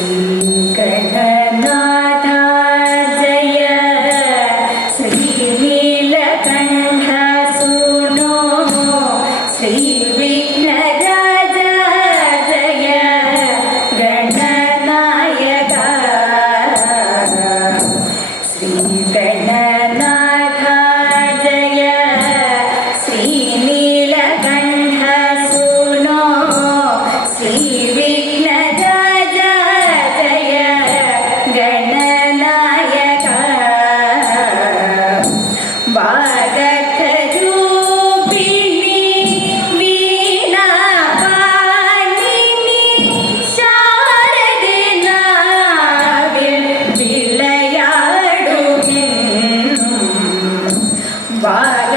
Deus. Bye.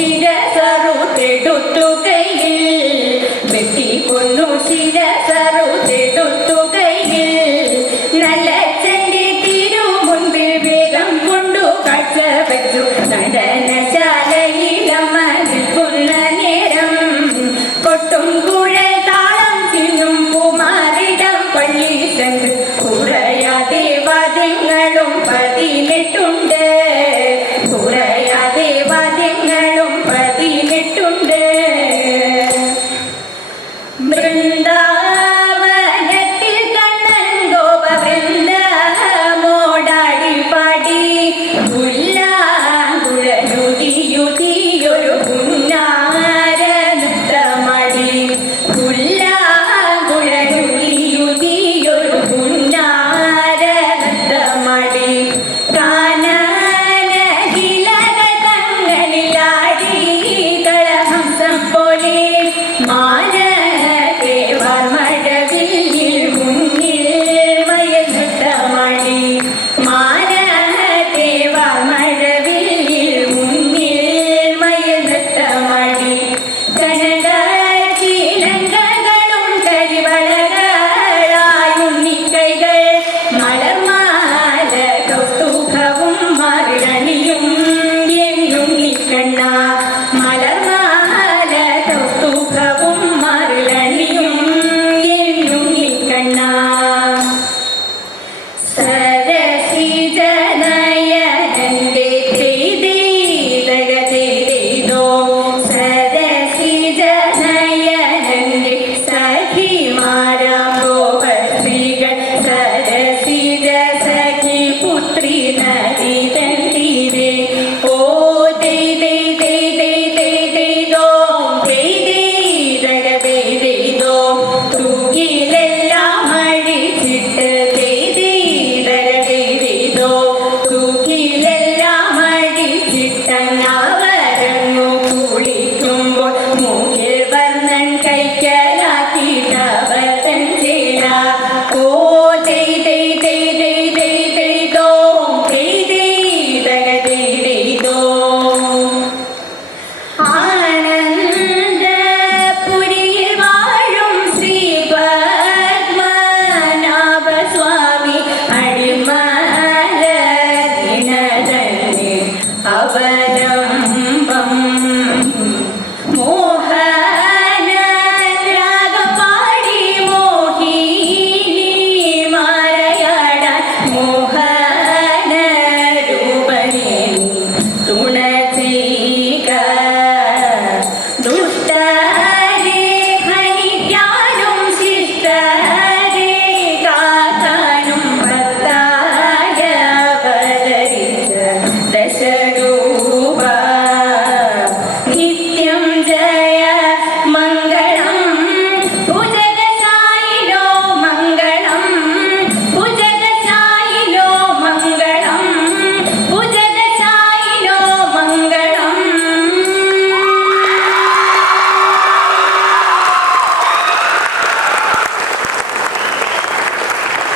create I'll take you.